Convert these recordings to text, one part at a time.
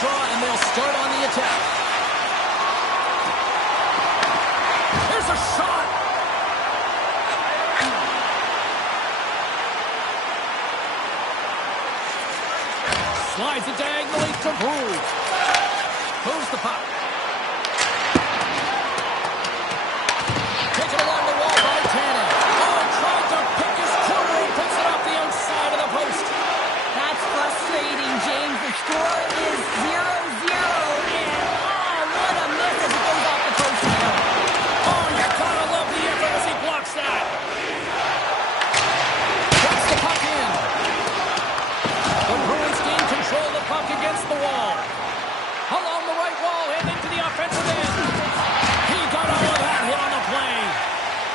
draw, and they'll start on the attack. Here's a shot. Slides it diagonally to Bruins. Moves the puck. Taken along the wall by Tannen. Oh, tried to pick his corner and puts it off the outside of the post. That's frustrating, James. The score is 0-0, and what a miss as it goes off the post now. Oh, you gotta love the effort as he blocks that. Puts the puck in. The Bruins gain control of the puck against the wall. Along the right wall and into the offensive end. He got all of that hit on the play.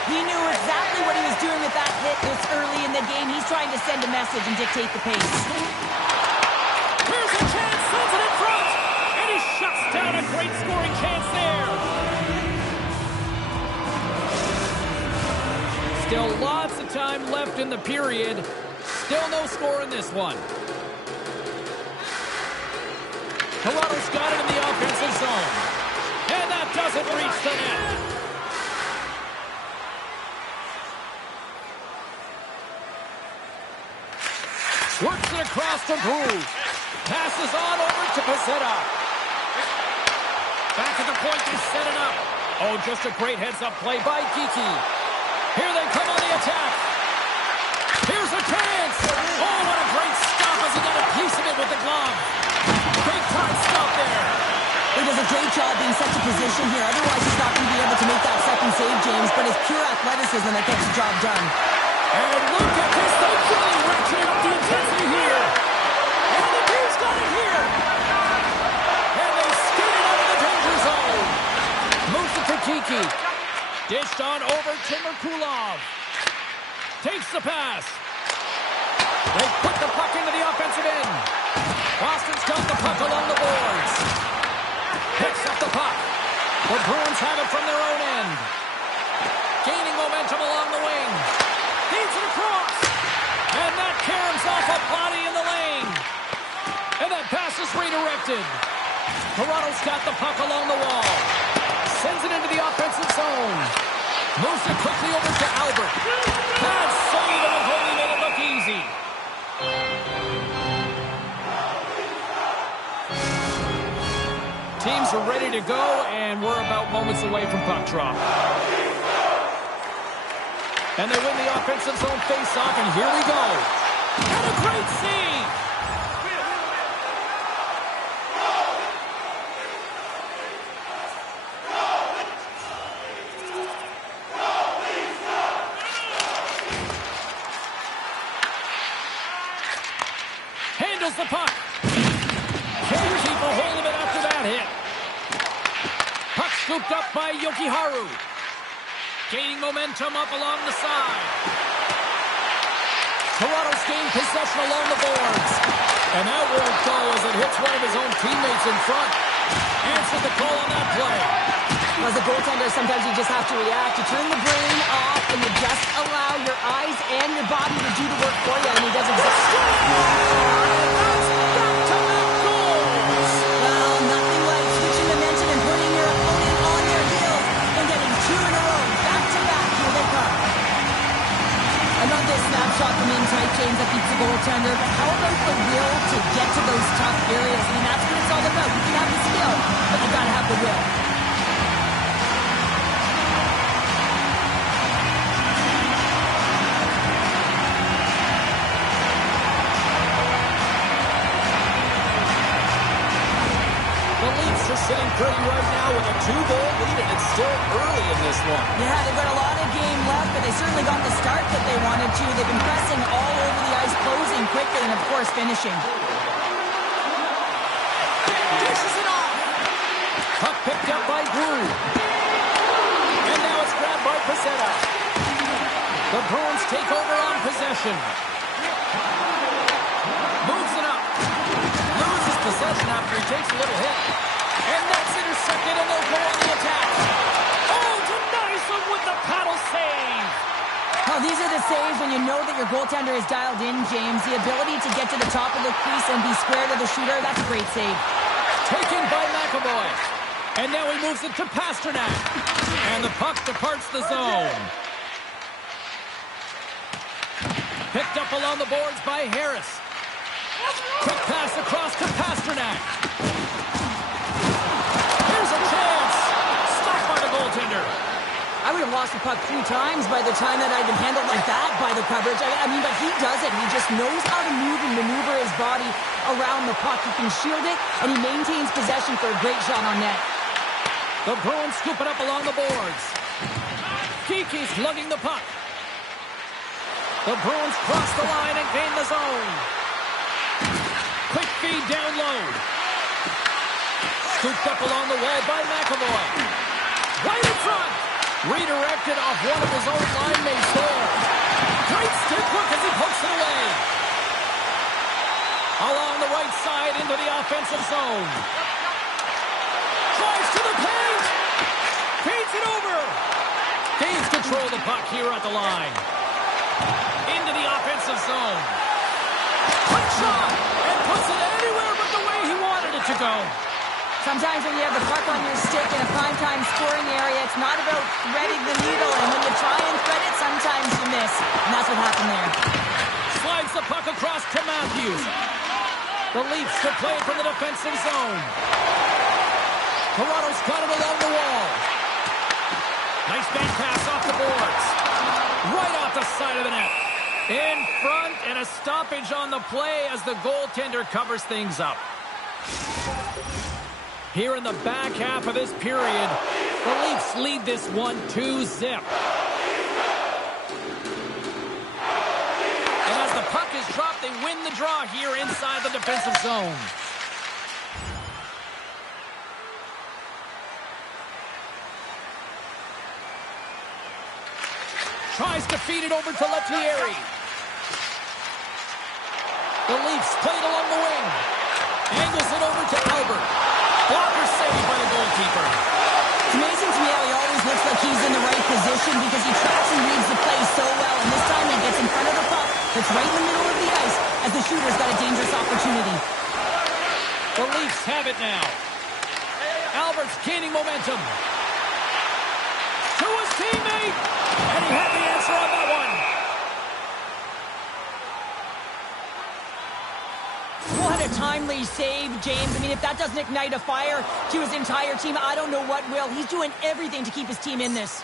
He knew exactly what he was doing with that hit this early in the game. He's trying to send a message and dictate the pace. Here's a chance, sends it in front, and he shuts down a great scoring chance there. Still lots of time left in the period. Still no score in this one. Toronto's got it in the offensive zone. And that doesn't reach the net. Works it across to Bruins. Passes on over to Pizzetta. Back at the point, they set it up. Oh, just a great heads-up play by Geeky. Here they come on the attack. Here's a chance. Oh, what a great stop as he got a piece of it with the glove. Big time stop there. He does a great job being such a position here. Otherwise, he's not going to be able to make that second save, James. But it's pure athleticism that gets the job done. And look at this. They really ratcheted up the intensity here. And the Blues got it here. And they skated out of the danger zone. Moves it to Kiki. Dished on over to Merkulov. Takes the pass. They put the puck into the offensive end. Boston's got the puck along the boards. Picks up the puck. The Bruins have it from their own end. Gaining momentum along the wing. Feeds it across. And that caroms off a body in the lane. And that pass is redirected. Toronto's got the puck along the wall. Sends it into the offensive zone. Moves it quickly over to Albert. Bad save, and the goalie made it look easy. Teams are ready to go, and we're about moments away from puck drop. And they win the offensive zone face-off, and here we go. And a great save! Handles the puck. Can't keep a hold of it after that hit. Puck scooped up by Yokiharu. Gaining momentum up along the side. Toronto's gained possession along the boards. And that won't go as it hits one of his own teammates in front. Answers the call on that play. As a goaltender, sometimes you just have to react. You turn the brain off and you just allow your eyes and your body to do the work for you. And he does exactly. Well, nothing like switching momentum and putting your opponent on their heels and getting two in a row. Back to back, here they come. I love this snapshot from in tight, James, that beats the goaltender. But how about the will to get to those tough areas? I mean, that's what it's all about. You can have the skill, but you got to have the will. Sitting pretty right now with a 2-goal lead, and it's still early in this one. Yeah, they've got a lot of game left, but they certainly got the start that they wanted to. They've been pressing all over the ice, closing quickly, and of course finishing. Dishes it off. Puck picked up by Drew. And now it's grabbed by Pizzetta. The Bruins take over on possession. Moves it up. Loses possession after he takes a little hit. And that's intercepted, and they'll go on the attack. Oh, denies him with the paddle save. Oh, these are the saves when you know that your goaltender is dialed in, James. The ability to get to the top of the crease and be square to the shooter, that's a great save. Taken by McAvoy. And now he moves it to Pasternak. And the puck departs the zone. Picked up along the boards by Harris. Quick pass across to Pasternak. Here's a chance. Stopped by the goaltender. I would have lost the puck 3 times by the time that I'd been handled like that by the coverage. I mean, but he does it. He just knows how to move and maneuver his body around the puck. He can shield it, and he maintains possession for a great shot on net. The Bruins scoop it up along the boards. Geeky's lugging the puck. The Bruins cross the line and gain the zone. Quick feed down low. Scooped up along the wall by McAvoy. Right in front. Redirected off one of his own line mates there. Great stick work as he pokes it away. Along the right side into the offensive zone. Drives to the paint. Feeds it over. Gains control of the puck here at the line. Into the offensive zone. Quick shot. And puts it anywhere but the way he wanted it to go. Sometimes when you have the puck on your stick in a primetime scoring area, it's not about threading the needle. And when you try and thread it, sometimes you miss. And that's what happened there. Slides the puck across to Matthews. The Leafs to play from the defensive zone. Toronto's got it along the wall. Nice bank pass off the boards. Right off the side of the net. In front, and a stoppage on the play as the goaltender covers things up. Here in the back half of this period, the Leafs lead this one 2-0. And as the puck is dropped, they win the draw here inside the defensive zone. Tries to feed it over to Lettieri. The Leafs play it along the wing. Angles it over to Albert. Blocker saved by the goalkeeper. It's amazing to me how he always looks like he's in the right position because he tracks and reads the play so well. And this time he gets in front of the puck that's right in the middle of the ice as the shooter's got a dangerous opportunity. The Leafs have it now. Albert's gaining momentum. To his teammate. And he had the answer on that one. What a timely save, James. I mean, if that doesn't ignite a fire to his entire team, I don't know what will. He's doing everything to keep his team in this.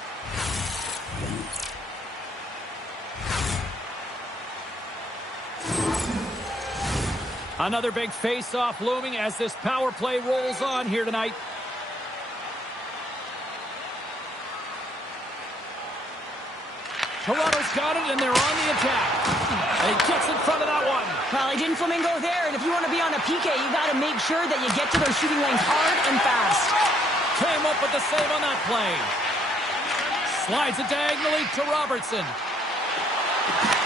Another big face-off looming as this power play rolls on here tonight. Toronto's got it, and they're on the attack. He gets in front of that one. Well, he didn't flamingo there, and if you want to be on a PK, you got to make sure that you get to those shooting lanes hard and fast. Came up with the save on that play. Slides it diagonally to Robertson.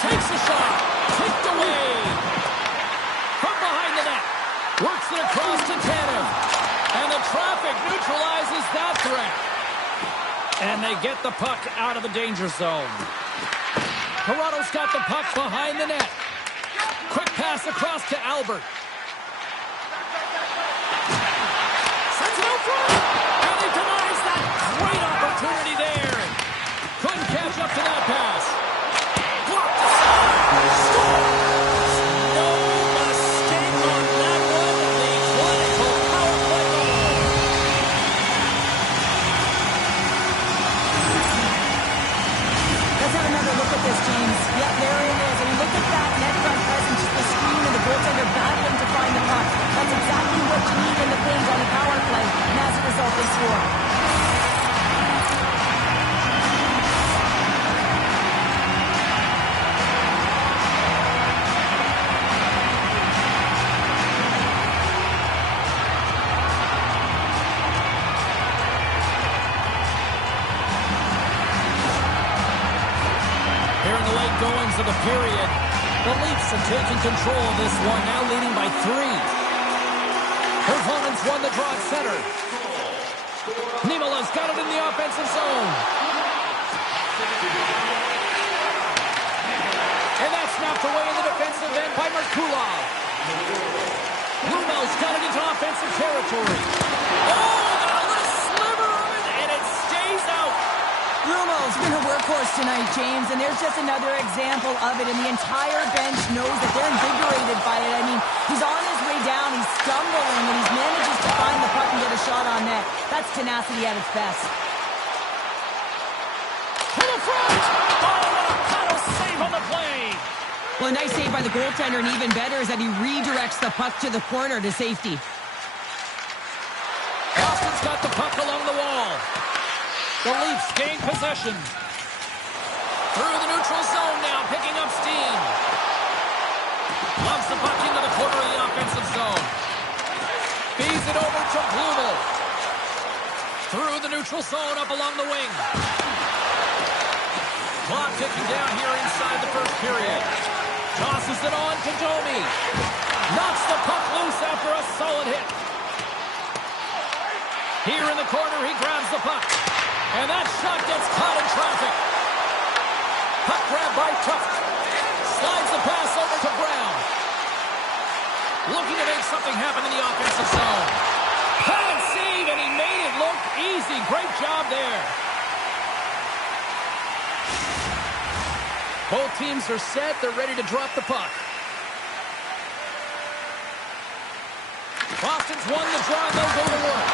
Takes a shot. Kicked away. From behind the net. Works it across to Tanev. And the traffic neutralizes that threat. And they get the puck out of the danger zone. Toronto's got the puck behind the net. Quick pass across to Albert. Sends it out front. And he denies that great opportunity there. Couldn't catch up to that pass. Blocked aside. Scores! No mistake on that one. The clinical power play goal. Let's have another look at this, James. Yep, there it is. I mean, look at that net front presence, just the screen and the goaltender battling to find the puck. That's exactly what you need in the paint on a power play, and as a result, they score. Goings of the period. The Leafs have taken control of this one, now leading by 3. Their opponents won the draw at center. Niemela's got it in the offensive zone. And that's snapped away in the defensive end by Merkulov. Bruins got it into offensive territory. Oh, got a little sliver of it, and it stays out. Brumo's been a workhorse tonight, James, and there's just another example of it, and the entire bench knows that they're invigorated by it. I mean, he's on his way down, he's stumbling, and he manages to find the puck and get a shot on net. That's tenacity at its best. To the front! Oh, what a paddle save on the play! Well, a nice save by the goaltender, and even better is that he redirects the puck to the corner to safety. Boston's got the puck along the wall. The Leafs gain possession. Through the neutral zone now, picking up steam. Loves the puck into the corner of the offensive zone. Feeds it over to Blumel. Through the neutral zone, up along the wing. Clock ticking down here inside the first period. Tosses it on to Domi. Knocks the puck loose after a solid hit. Here in the corner, he grabs the puck. And that shot gets caught in traffic. Puck grab by Tuft. Slides the pass over to Brown. Looking to make something happen in the offensive zone. Hard save, and he made it look easy. Great job there. Both teams are set. They're ready to drop the puck. Boston's won the draw, and they'll go to work.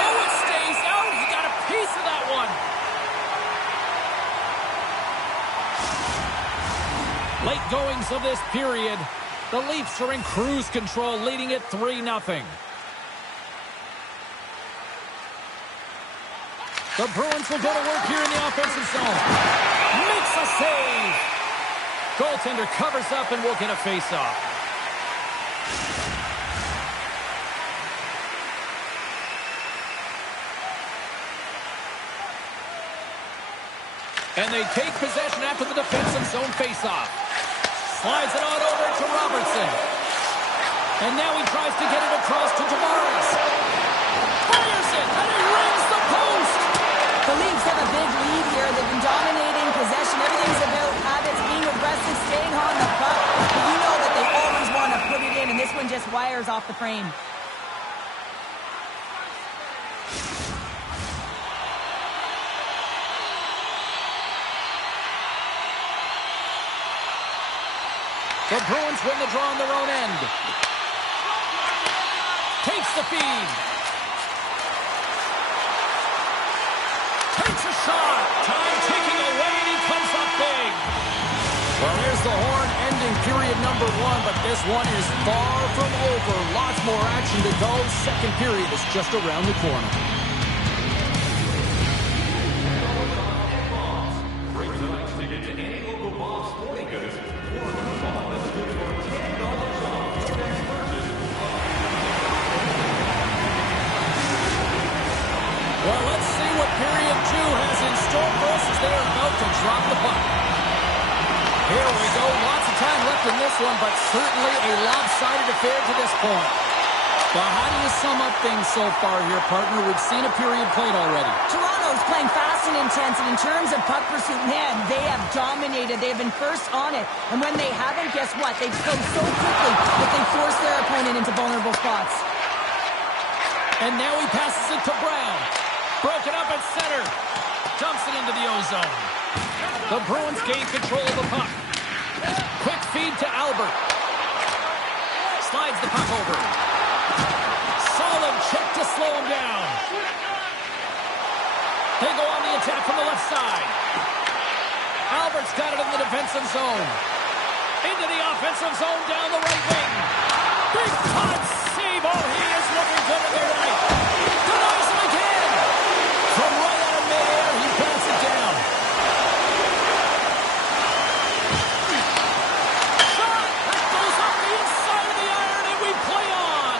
Oh, it stays out. He got a piece of that one. Late goings of this period. The Leafs are in cruise control, leading it 3-0. The Bruins will go to work here in the offensive zone. Makes a save. Goaltender covers up and will get a face-off. And they take possession after the defensive zone face-off. Slides it on over to Robertson. And now he tries to get it across to Tavares. Fires it, and he rings the post. The Leafs have a big lead here. They've been dominating possession. Everything's about habits, being aggressive, staying on the puck. But you know that they always want to put it in, and this one just wires off the frame. The Bruins win the draw on their own end. Takes the feed. Takes a shot. Time ticking away, and he comes up big. Well, there's the horn ending period number 1, but this one is far from over. Lots more action to go. Second period is just around the corner. Well, let's see what period 2 has in store for us as they are about to drop the puck. Here we go. Lots of time left in this one, but certainly a lopsided affair to this point. Well, how do you sum up things so far here, partner? We've seen a period played already. Toronto's playing fast and intense, and in terms of puck pursuit, man, they have dominated. They've been first on it. And when they haven't, guess what? They've scored so quickly that they force their opponent into vulnerable spots. And now he passes it to Brown. Broken up at center. Dumps it into the ozone. The Bruins gain control of the puck. Quick feed to Albert. Slides the puck over. Solid check to slow him down. They go on the attack from the left side. Albert's got it in the defensive zone. Into the offensive zone down the right wing. Big time save. Oh, he is looking good at the right. Denies him again. From right out of midair, he bats it down. Shot! That goes up the inside of the iron, and we play on.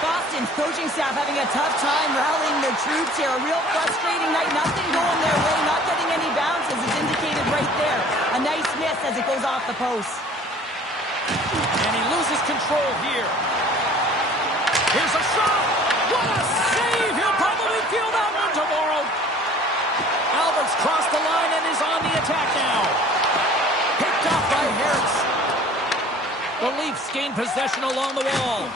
Boston's coaching staff having a tough time rallying their troops here. A real frustrating night. Nothing going their way. Not getting any bounces. It's indicated right there. A nice miss as it goes off the post. And he loses control here. Here's a shot. What a save. He'll probably feel that one tomorrow. Albert's crossed the line and is on the attack now. Picked off by Harris. The Leafs gain possession along the wall.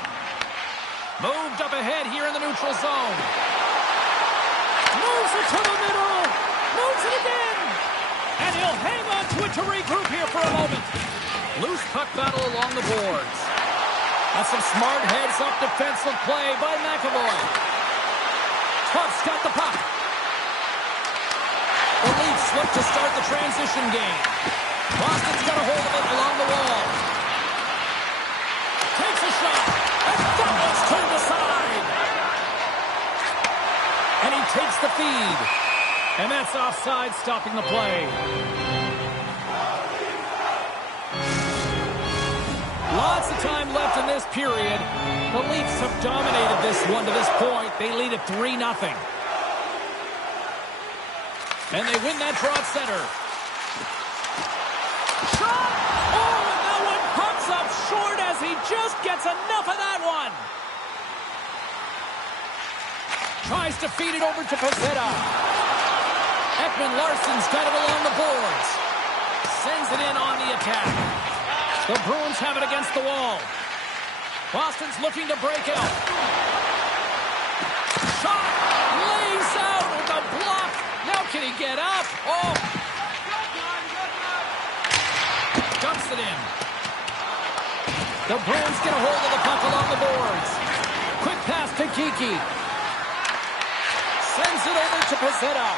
Moved up ahead here in the neutral zone. Moves it to the middle. Moves it again. And he'll hang on to it to regroup here for a moment. Loose puck battle along the boards. That's some smart heads-up defensive play by McAvoy. Tuff's got the puck. The Leafs look to start the transition game. Boston's got a hold of it along the wall. Takes a shot. And that one's turned aside. And he takes the feed. And that's offside, stopping the play. Lots of time left in this period. The Leafs have dominated this one to this point. They lead at 3-0. And they win that draw at center. Shot! Oh, and that one comes up short as he just gets enough of that one. Tries to feed it over to Pezzetta. Ekman-Larsson's got it along the boards. Sends it in on the attack. The Bruins have it against the wall. Boston's looking to break out. Shot! Lays out with a block. Now can he get up? Oh! Dumps it in. The Bruins get a hold of the puck along the boards. Quick pass to Kiki. Sends it over to Pezzetta.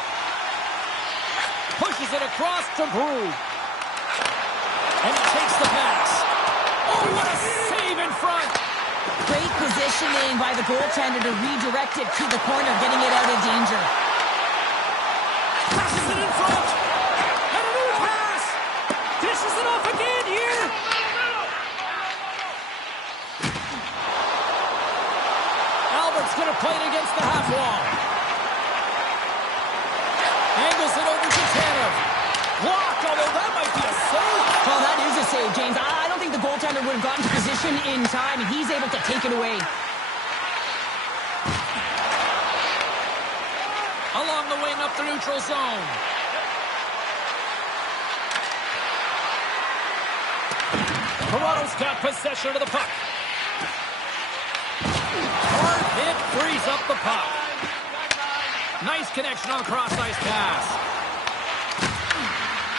Pushes it across to Brew. And he takes the pass. Oh, what a save in front. Great positioning by the goaltender to redirect it to the corner, getting it out of danger. Passes it in front. And another pass. Dishes it off again here. Albert's going to play it against the half wall. Angles it over to Tanev. Blocked, although that might be a save. Oh, that is a save, James. I don't think the goaltender would have gotten to position in time, and he's able to take it away. Along the wing up the neutral zone. Toronto's got possession of the puck. Hard hit frees up the puck. Nice connection on the cross-ice pass.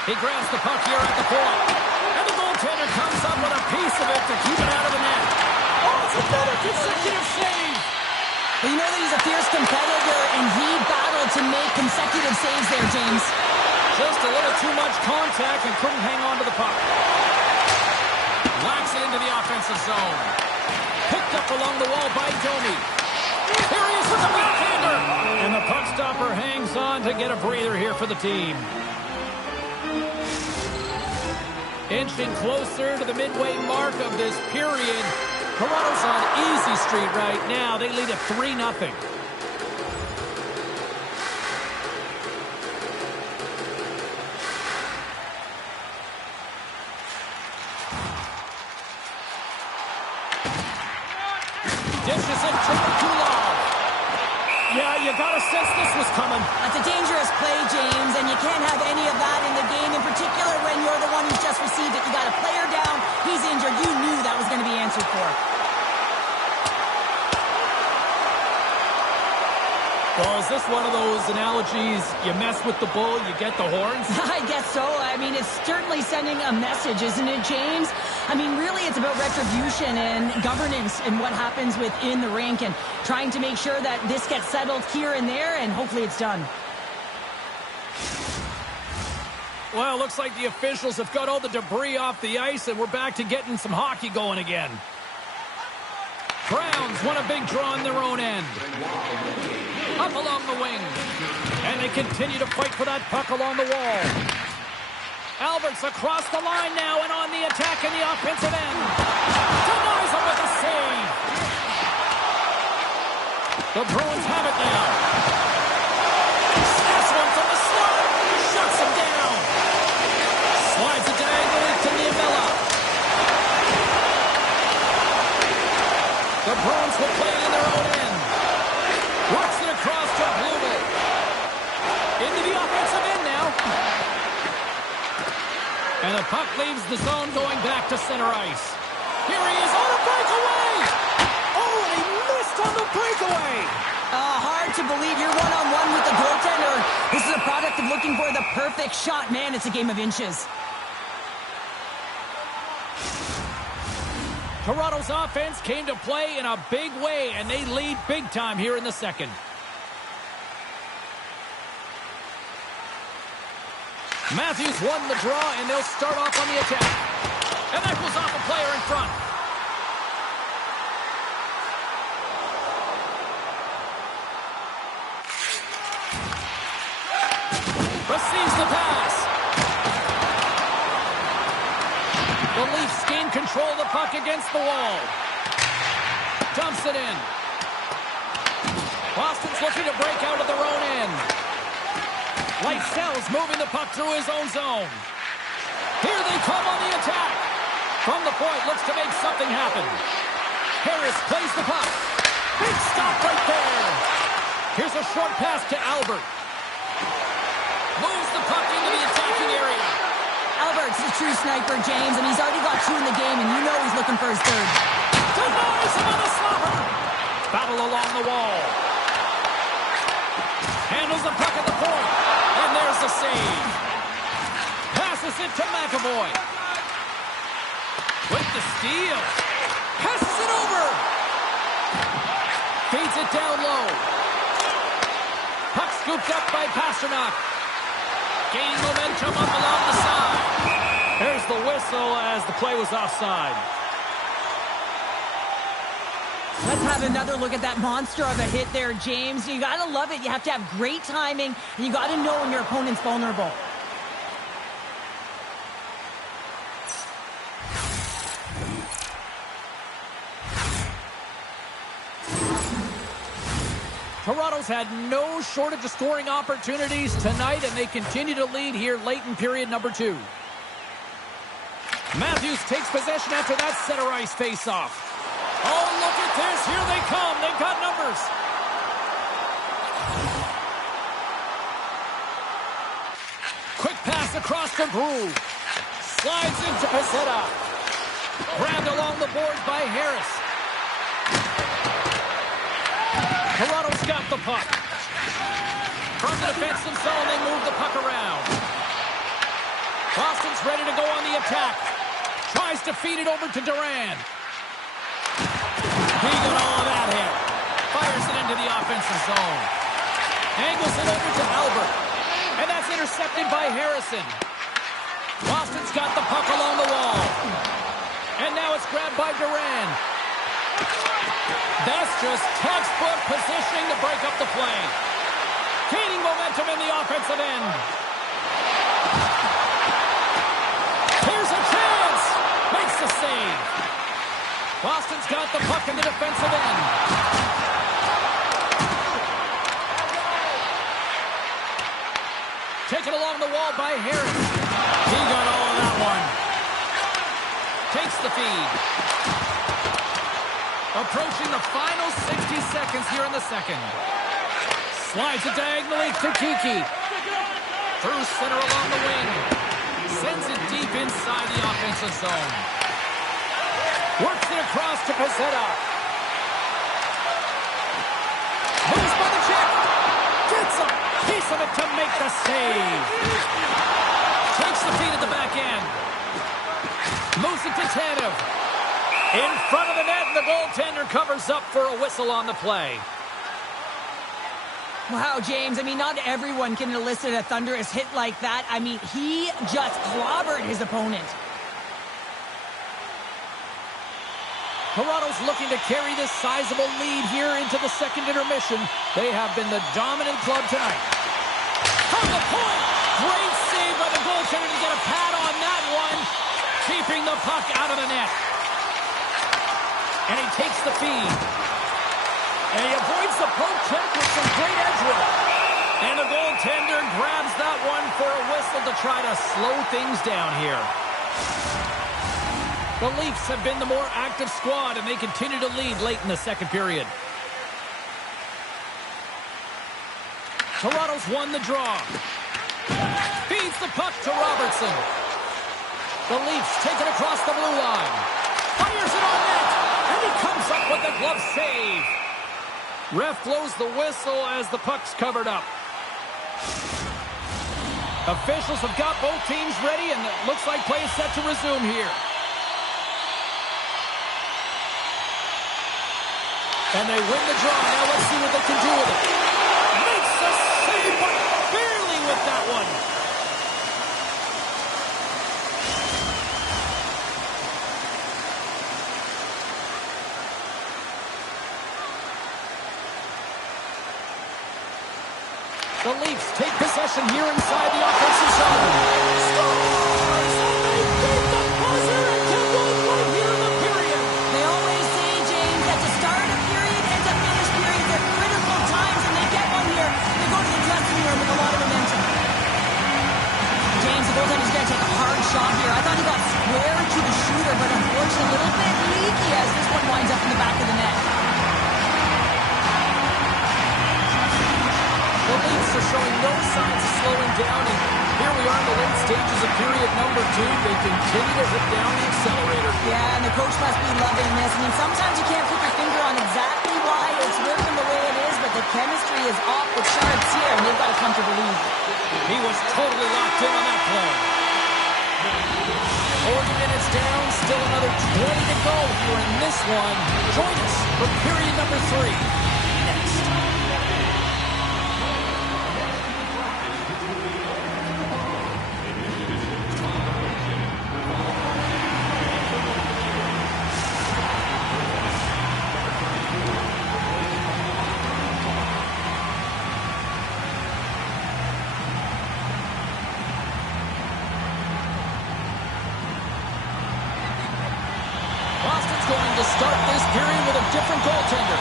He grabs the puck here at the point. And the goaltender comes up with a piece of it to keep it out of the net. Oh, it's another consecutive save. Well, you know that he's a fierce competitor, and he battled to make consecutive saves there, James. Just a little too much contact and couldn't hang on to the puck. Whacks it into the offensive zone. Picked up along the wall by Domi. Here he is with the backhander. And the puck stopper hangs on to get a breather here for the team. Inching closer to the midway mark of this period. Toronto's on easy street right now. They lead at 3-0. Dishes it to Kulov. Yeah, you got to sense this was coming. That's a dangerous play, James, and you can't have any of that in the game, in particular when you're the one who's just received it. You got a player down, he's injured. You knew that was going to be answered for. Well, is this one of those analogies, you mess with the bull, you get the horns? I guess so. I mean, it's certainly sending a message, isn't it, James? I mean, really, it's about retribution and governance and what happens within the rink and trying to make sure that this gets settled here and there, and hopefully it's done. Well, looks like the officials have got all the debris off the ice, and we're back to getting some hockey going again. Browns want a big draw on their own end. Up along the wing. And they continue to fight for that puck along the wall. Albert's across the line now and on the attack in the offensive end. Denies him with a save. The Bruins have it now. Snaps one from the slot. Shuts him down. Slides it diagonally to Niemela. The Bruins will play it in their own end. Works it across to Blumel. Into the offensive end now. And the puck leaves the zone going back to center ice. Here he is on a breakaway. Oh, and he missed on the breakaway. Hard to believe you're one-on-one with the goaltender. This is a product of looking for the perfect shot. Man, it's a game of inches. Toronto's offense came to play in a big way, and they lead big time here in the second. Matthews won the draw, and they'll start off on the attack. And that goes off a player in front. Receives the pass. The Leafs gain control of the puck against the wall. Dumps it in. Boston's looking to break out of their own end. Lysel's moving the puck through his own zone. Here they come on the attack. From the point, looks to make something happen. Harris plays the puck. Big stop right there. Here's a short pass to Albert. Moves the puck into the attacking area. Albert's a true sniper, James, and he's already got 2 in the game, and you know he's looking for his third. Denies him on the slapper. Battle along the wall. Handles the puck at the point. And there's the save. Passes it to McAvoy. With the steal. Passes it over. Feeds it down low. Puck scooped up by Pasternak. Gaining momentum up along the side. There's the whistle as the play was offside. Let's have another look at that monster of a hit there, James. You got to love it. You have to have great timing, and you got to know when your opponent's vulnerable. Toronto's had no shortage of scoring opportunities tonight, and they continue to lead here late in period number 2. Matthews takes possession after that center ice face-off. Oh, look at this. Here they come. They've got numbers. Quick pass across to Groove. Slides into Pezzetta. Grabbed along the boards by Harris. Toronto's got the puck. From the defensive zone, they move the puck around. Boston's ready to go on the attack. Tries to feed it over to Durant. He got all of that hit. Fires it into the offensive zone. Angles it over to Albert. And that's intercepted by Harrison. Boston's got the puck along the wall. And now it's grabbed by Durant. That's just textbook positioning to break up the play. Gaining momentum in the offensive end. Here's a chance. Makes the save. Boston's got the puck in the defensive end. Taken along the wall by Harris. He got all of that one. Takes the feed. Approaching the final 60 seconds here in the second. Slides it diagonally to Kiki. Through center along the wing. Sends it deep inside the offensive zone. Works it across to Pezzetta. Moves by the check. Gets a piece of it to make the save. Takes the feed at the back end. Moves it to Tanev. In front of the net, and the goaltender covers up for a whistle on the play. Wow, James, I mean, not everyone can elicit a thunderous hit like that. I mean, he just clobbered his opponent. Toronto's looking to carry this sizable lead here into the second intermission. They have been the dominant club tonight. From the point, great save by the goaltender to get a pad on that one, keeping the puck out of the net. And he takes the feed. And he avoids the poke check with some great edge work. And the goaltender grabs that one for a whistle to try to slow things down here. The Leafs have been the more active squad, and they continue to lead late in the second period. Toronto's won the draw. Feeds the puck to Robertson. The Leafs take it across the blue line. Fires it on net. And he comes up with the glove save. Ref blows the whistle as the puck's covered up. Officials have got both teams ready, and it looks like play is set to resume here. And they win the draw. Now let's see what they can do with it. Makes a save, but barely with that one. The Leafs take possession here inside the offensive zone. Scores! And they beat the buzzer and can win right here in the period. They always say, James, that to start a period and to finish periods are critical times, and they get one here. They go to the dressing room with a lot of momentum. James, the goaltender's going to take a hard shot here. I thought he got square to the shooter, but unfortunately a little bit leaky as this one winds up in the back of the net. The Leafs are showing no signs of slowing down, and here we are in the late stages of period number 2. They continue to hit down the accelerator. Yeah, and the coach must be loving this. I mean, sometimes you can't put your finger on exactly why it's working the way it is, but the chemistry is off the charts here, and they've got a comfortable lead. He was totally locked in on that play. 40 minutes down, still another 20 to go here in this one. Join us for period number 3 next. Boston's going to start this period with a different goaltender.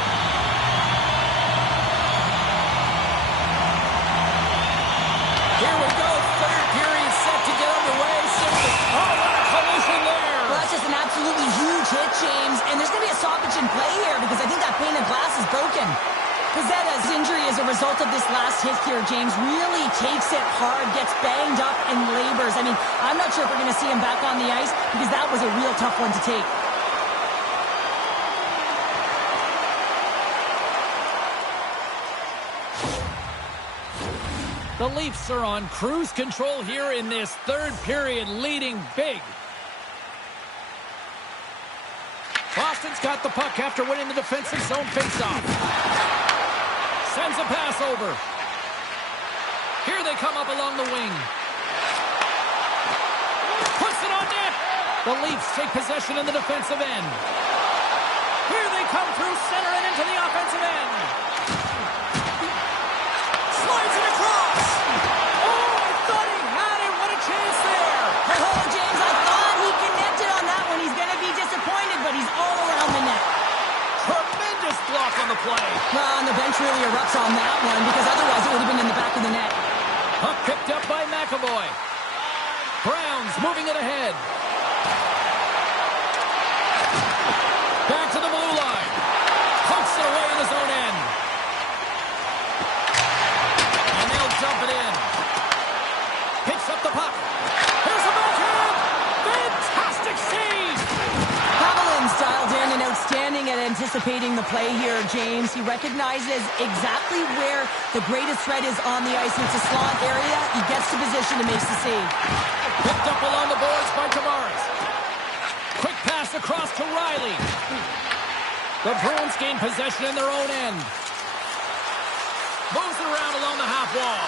Here we go, third period set to get underway. Oh, what a collision there! Well, that's just an absolutely huge hit, James, and there's going to be a stoppage in play here because I think that pane of glass is broken. Pizzetta's injury as a result of this last hit here, James, really takes it hard, gets banged up, and labors. I mean, I'm not sure if we're going to see him back on the ice because that was a real tough one to take. The Leafs are on cruise control here in this third period, leading big. Boston's got the puck after winning the defensive zone faceoff. Sends a pass over. Here they come up along the wing. Puts it on net. The Leafs take possession in the defensive end. Here they come through center and into the offensive end. Slides it across. Oh, I thought he had it. What a chance there. Oh, James, I thought he connected on that one. He's going to be disappointed, but he's all around the net. Tremendous block on the play. Well, and the bench really erupts on that one because otherwise it would have been in the back of the net. Puck picked up by McAvoy. Browns moving it ahead. Back to the blue line. Pokes it away in his own end. And they'll dump it in. Picks up the puck. Here's the backhand. Fantastic save. Haviland's dialed in and outstanding at anticipating the play here, James. He recognizes exactly where the greatest threat is on the ice. It's a slot area. He gets to position and makes the save. Picked up along the boards by Tavares. Quick pass across to Riley. The Bruins gain possession in their own end. Moves it around along the half wall.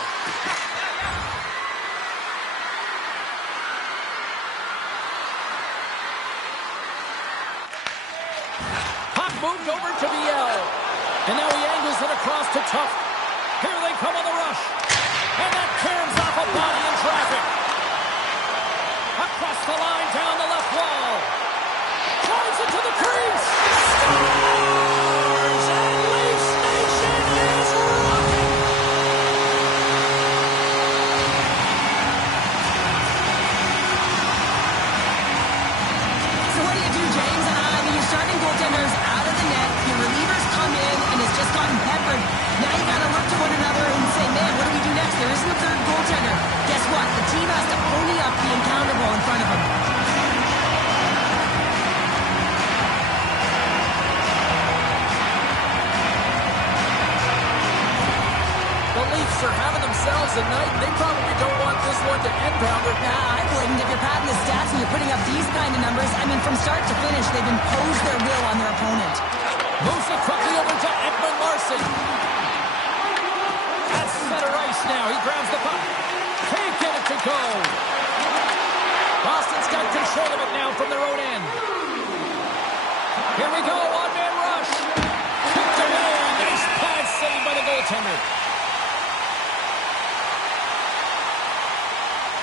Puck moved over to Viel. And now he angles it across to Tuff. Here they come on the rush. And that caroms off a body in traffic. Across the line, down the left wall. Drives it to the crease. Scores! And Leafs Nation is rocking. So what do you do, James? I mean, your starting goaltender's out of the net. Your relievers come in and has just gotten peppered. Now you got to look to one another and say, man, what do we do next? There isn't a third goaltender. Guess what? The team has night. They probably don't want this one to end, Pounder. I wouldn't. If you're padding the stats and you're putting up these kind of numbers, I mean, from start to finish, they've imposed their will on their opponent. Moves it quickly over to Ekman Larson. At center ice now. He grabs the puck. Can't get it to go. Boston's got control of it now from their own end. Here we go. One-man rush. Kicked away. Nice pad save by the goaltender.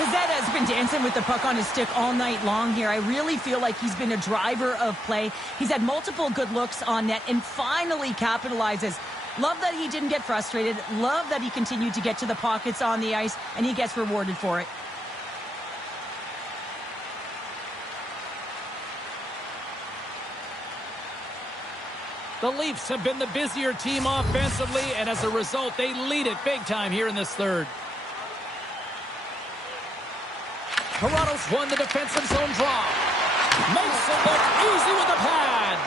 Pizzetta has been dancing with the puck on his stick all night long here. I really feel like he's been a driver of play. He's had multiple good looks on net and finally capitalizes. Love that he didn't get frustrated. Love that he continued to get to the pockets on the ice, and he gets rewarded for it. The Leafs have been the busier team offensively, and as a result, they lead it big time here in this third. Toronto's won the defensive zone draw. Makes it look easy with the pad.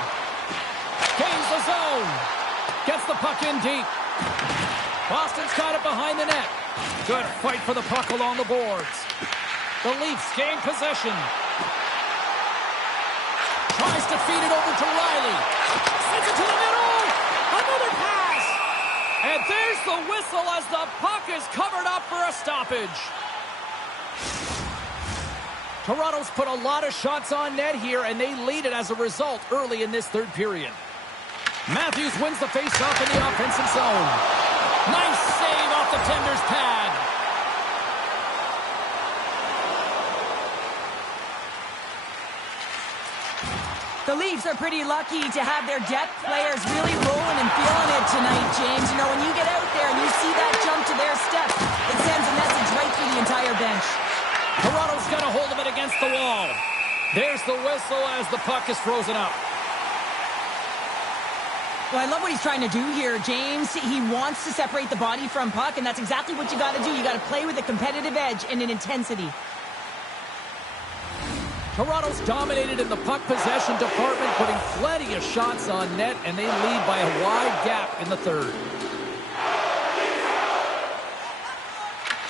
Gains the zone. Gets the puck in deep. Boston's got it behind the net. Good fight for the puck along the boards. The Leafs gain possession. Tries to feed it over to Riley. Sends it to the middle. Another pass. And there's the whistle as the puck is covered up for a stoppage. Toronto's put a lot of shots on net here, and they lead it as a result early in this third period. Matthews wins the faceoff in the offensive zone. Nice save off the tender's pad. The Leafs are pretty lucky to have their depth players really rolling and feeling it tonight, James. You know, when you get out there and you see that jump to their step, it sends a message right through the entire bench. Toronto's got a hold of it against the wall. There's the whistle as the puck is frozen up. Well, I love what he's trying to do here, James. He wants to separate the body from puck, and that's exactly what you got to do. You got to play with a competitive edge and an intensity. Toronto's dominated in the puck possession department, putting plenty of shots on net, and they lead by a wide gap in the third.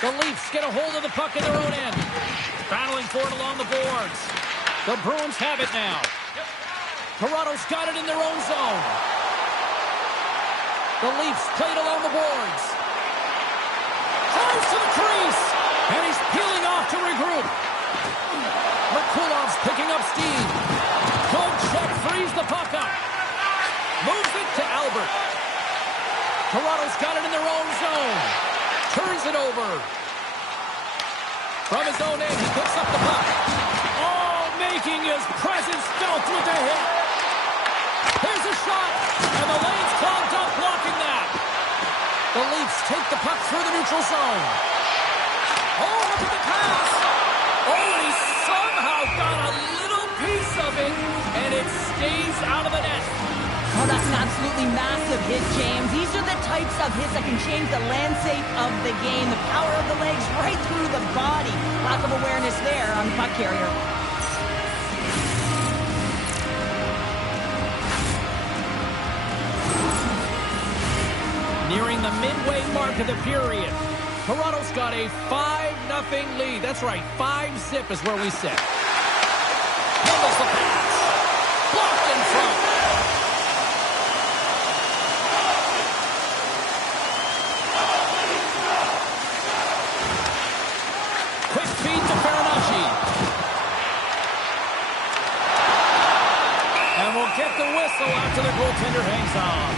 The Leafs get a hold of the puck in their own end. Battling for it along the boards. The Bruins have it now. Toronto's got it in their own zone. The Leafs play it along the boards. Drives to the crease. And he's peeling off to regroup. Merkulov's picking up steam. Good check, frees the puck up. Moves it to Albert. Toronto's got it in their own zone. Turns it over. From his own end, he picks up the puck. Oh, making his presence felt with the hit. Here's a shot, and the lane's clogged up, blocking that. The Leafs take the puck through the neutral zone. Oh, look at the pass. Oh, and he somehow got a little piece of it, and it stays out of the net. Oh, that's an absolutely massive hit, James. These are the types of hits that can change the landscape of the game. The power of the legs right through the body. Lack of awareness there on the puck carrier. Nearing the midway mark of the period. Toronto's got a 5-0 lead. That's right, 5-zip is where we sit. Handles the pass. Blocked in front. Quick feed to Farinacci. And we'll get the whistle after the goaltender hangs on.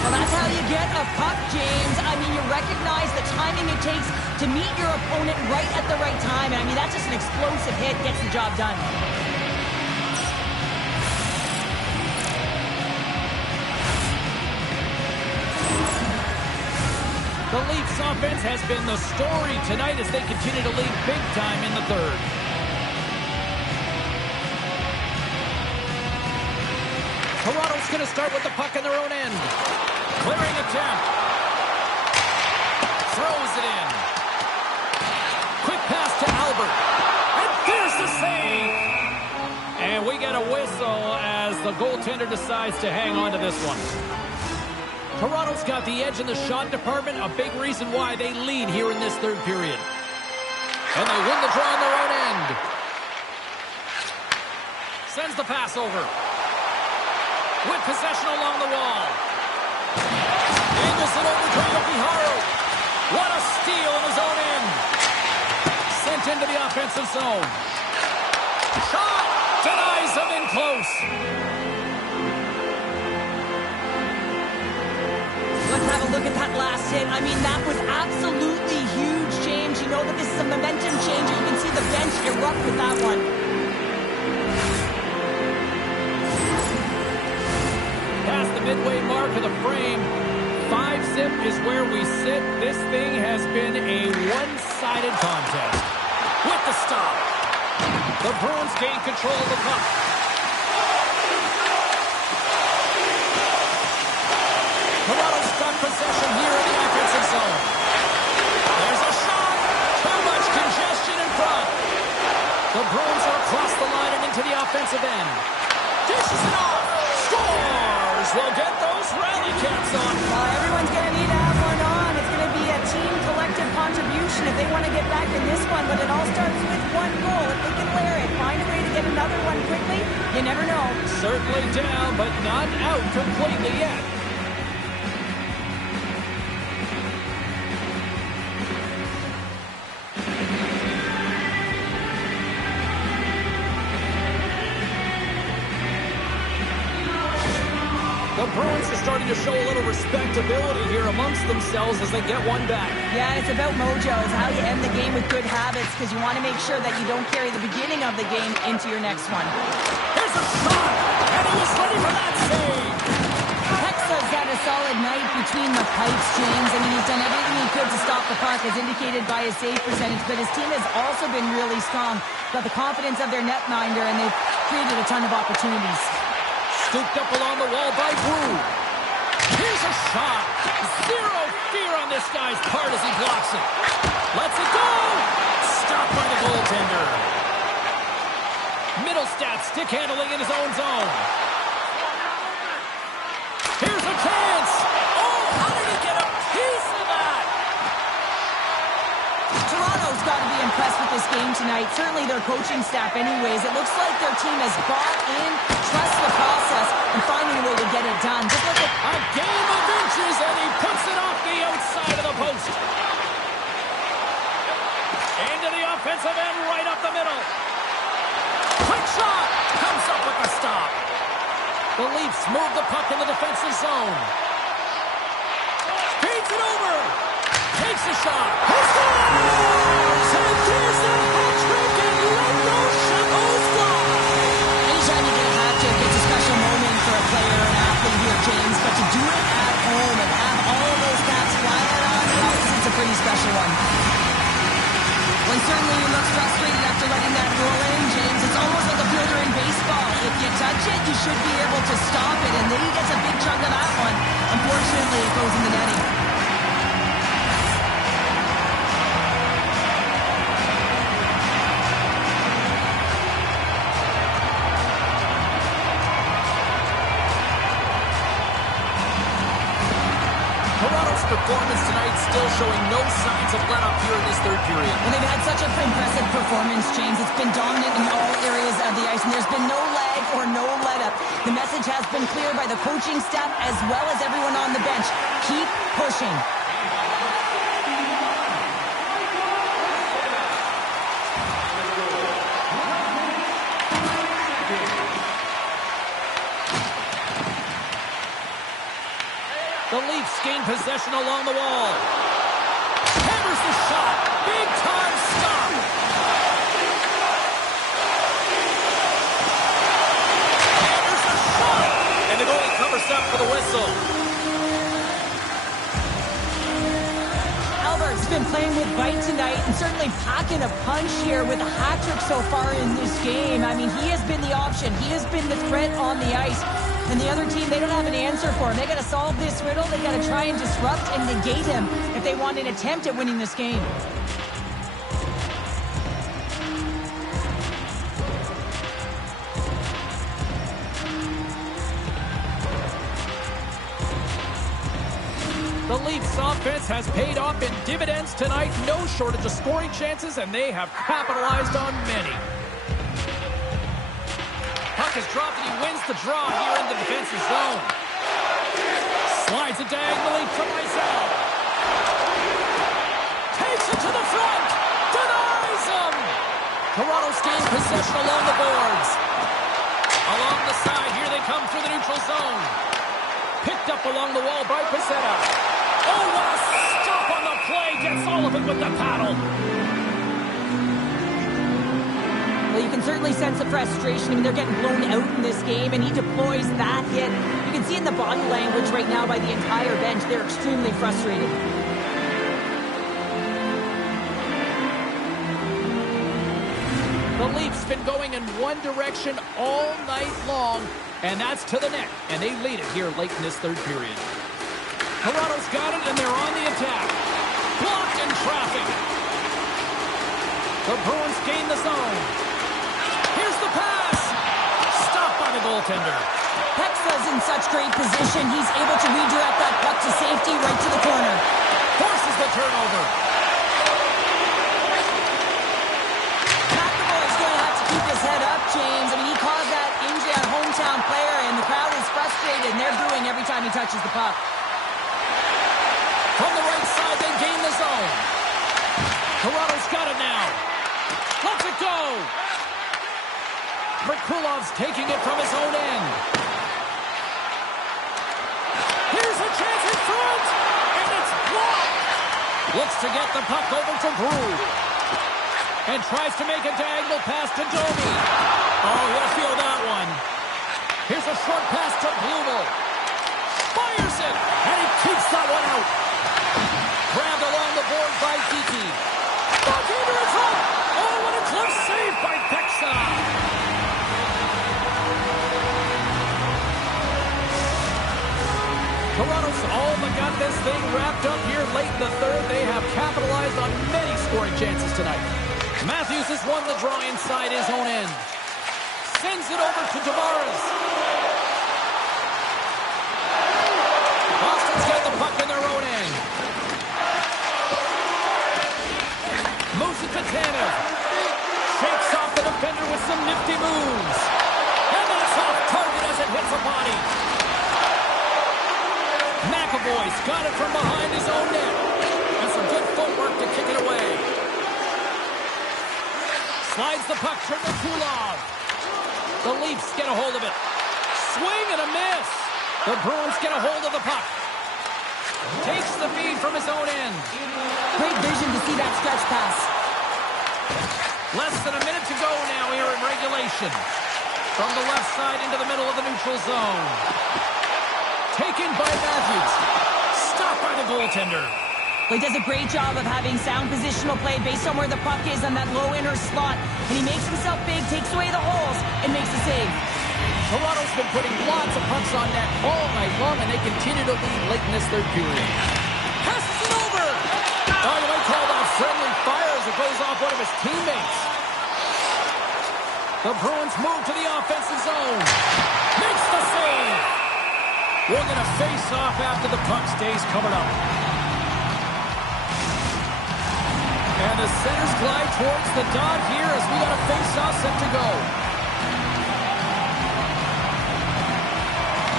Well, that's how you get a puck, James. I mean, you recognize the timing it takes to meet your opponent right at the right time. And I mean, that's just an explosive hit, gets the job done. The Leafs offense has been the story tonight as they continue to lead big time in the third. Toronto's going to start with the puck in their own end. Clearing attempt. Throws it in. Quick pass to Albert. And there's the save. And we get a whistle as the goaltender decides to hang on to this one. Toronto's got the edge in the shot department, a big reason why they lead here in this third period. And they win the draw on their own end. Sends the pass over. With possession along the wall. Angles it over to Yoki-Haru. What a steal in his own end. Sent into the offensive zone. Shot! Denies him in close. Let's have a look at that last hit. I mean, that was absolutely huge, James. You know that this is a momentum changer. You can see the bench erupt with that one. Past the midway mark of the frame. 5-zip is where we sit. This thing has been a one-sided contest. With the stop. The Bruins gain control of the puck. Toronto's got possession here in the offensive zone. There's a shot. Too much congestion in front. The Bruins are across the line and into the offensive end. Dishes it off. Scores. We'll get those rally caps on. Everyone's going to need to have one on. It's going to be a team collective contribution if they want to get back in this one. But it all starts with one goal. If they can layer it, find a way to get another one quickly, you never know. Certainly down, but not out completely yet. The Bruins are starting to show a little respectability here amongst themselves as they get one back. Yeah, it's about mojo. It's how you end the game with good habits because you want to make sure that you don't carry the beginning of the game into your next one. Here's a shot, and he was ready for that save. Hexa's had a solid night between the pipes, James. I mean, he's done everything he could to stop the puck, as indicated by his save percentage, but his team has also been really strong. Got the confidence of their netminder, and they've created a ton of opportunities. Scooped up along the wall by Brew. Here's a shot. Zero fear on this guy's part as he blocks it. Lets it go. Stopped by the goaltender. Middlestat stick handling in his own zone. Here's a chance. Oh, how did he get a piece of that? Toronto's got to be impressed with this game tonight. Certainly their coaching staff anyways. It looks like their team has bought in, trust the process, and finding a way to get it done. Just look at a game of inches, and he puts it off the outside of the post. Into the offensive end, right up the middle. Quick shot. Comes up with the stop. The Leafs move the puck in the defensive zone. Feeds it over. Takes a shot. He scores! And there's a hat trick, and let those shackles fly. anytime you get a hat trick, it's a special moment for a player or an athlete here, James. But to do it at home and have all of those caps flying on the ice, it's a pretty special one. Well, certainly he looks frustrated after letting that roll in, James. It's almost like a fielder in baseball. If you touch it, you should be able to stop it, and then he gets a big chunk of that one. Unfortunately, it goes in the netting. Toronto's performance tonight still showing no signs of let up here in this third period. Well, they've had such an impressive performance, James. It's been dominant in all areas of the ice, and there's been no lag or no let-up. The message has been clear by the coaching staff as well as everyone on the bench. Keep pushing. The Leafs gain possession along the wall. Hammers the shot. Big time stop. Hammers the shot. And the goalie covers up for the whistle. Albert's been playing with bite tonight and certainly packing a punch here with a hat trick so far in this game. I mean, he has been the option. He has been the threat on the ice. And the other team, they don't have an answer for him. They got to solve this riddle. They got to try and disrupt and negate him if they want an attempt at winning this game. Leafs offense has paid off in dividends tonight. No shortage of scoring chances, and they have capitalized on many. Puck is dropped, and he wins the draw here in the defensive zone. Slides it diagonally to Lysell. Takes it to the front. Denies him. Toronto's gained possession along the boards. Along the side, here they come through the neutral zone. Picked up along the wall by Pacetta. Oh, what a stop on the play. Gets Sullivan with the paddle. Well, you can certainly sense the frustration. I mean, they're getting blown out in this game, and he deploys that hit. You can see in the body language right now by the entire bench. They're extremely frustrated. The Leafs been going in one direction all night long, and that's to the net. And they lead it here late in this third period. Toronto's got it, and they're on the attack. Blocked in traffic. The Bruins gain the zone. Here's the pass. Stopped by the goaltender. Hexa's in such great position. He's able to redirect that puck to safety right to the corner. Forces the turnover. McAvoy's going to have to keep his head up, James. I mean, he caused that injury on hometown player, and the crowd is frustrated, and they're booing every time he touches the puck. From the right side, they gain the zone. Toronto's got it now. Let's it go. Merkulov's taking it from his own end. Here's a chance in front, and it's blocked. Looks to get the puck over to Brew. And tries to make a diagonal pass to Domi. Oh, he'll feel that one. Here's a short pass to Blumel. Fires it, and he keeps that one out. Grabbed along the board by Geeky. Backhand in front. Oh, what a close save by Pexa. Toronto's all but got this thing wrapped up here late in the third. They have capitalized on many scoring chances tonight. Matthews has won the draw inside his own end. Sends it over to Tavares. Boston's got the puck in their own end. Moves it to Tanev. Shakes off the defender with some nifty moves. And that's off target as it hits a body. McAvoy's got it from behind his own net. And some good footwork to kick it away. Slides the puck to Merkulov. The Leafs get a hold of it. Swing and a miss. The Bruins get a hold of the puck. Takes the feed from his own end. Great vision to see that stretch pass. Less than a minute to go now here in regulation. From the left side into the middle of the neutral zone. Taken by Matthews. Stopped by the goaltender. Well, he does a great job of having sound positional play based on where the puck is on that low inner slot. And he makes himself big, takes away the holes, and makes the save. Toronto's been putting lots of pucks on net all night long, and they continue to lead late in this third period. Passes it over. Oh, you might call that friendly fire as it goes off one of his teammates. The Bruins move to the offensive zone. Makes the save. We're going to face off after the puck stays covered up. And the centers glide towards the dot here as we got a face-off set to go.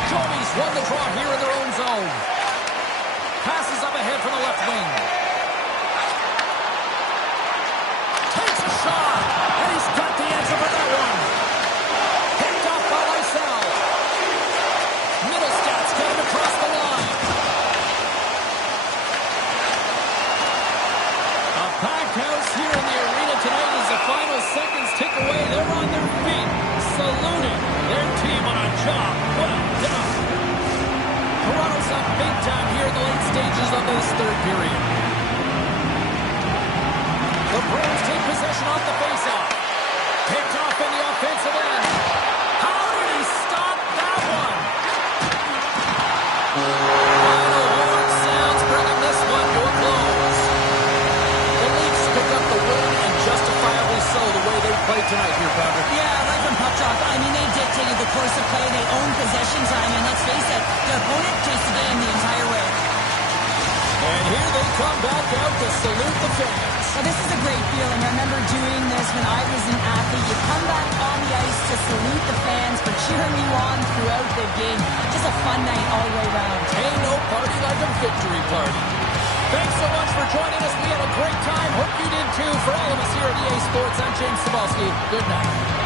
Joey's won the draw here in their own zone. Passes up ahead from the left wing. Takes a shot, and he's got the answer for that one. Picked off by Lysell. Middlestats got him across the line. A packed house here in the arena tonight as the final seconds tick away. They're on their feet, saluting their team on a job well done. Toronto's up big time here in the late stages of this third period. The Bruins take possession off the faceoff. Picked off in the offensive end. How did he stop that one? Final horn sounds bringing this one to a close. The Leafs pick up the win, and justifiably so, the way they played tonight here, Patrick. Yeah, right from puck drop. I mean, they dictated the course of play. They owned possession time, and let's face it, their opponent chased the game the entire way. And here they come back out to salute the fans. Well, this is a great feeling. I remember doing this when I was an athlete. You come back on the ice to salute the fans for cheering you on throughout the game. Just a fun night all the way around. Ain't no party like a victory party. Thanks so much for joining us. We had a great time. Hope you did too. For all of us here at EA Sports, I'm James Cebulski. Good night.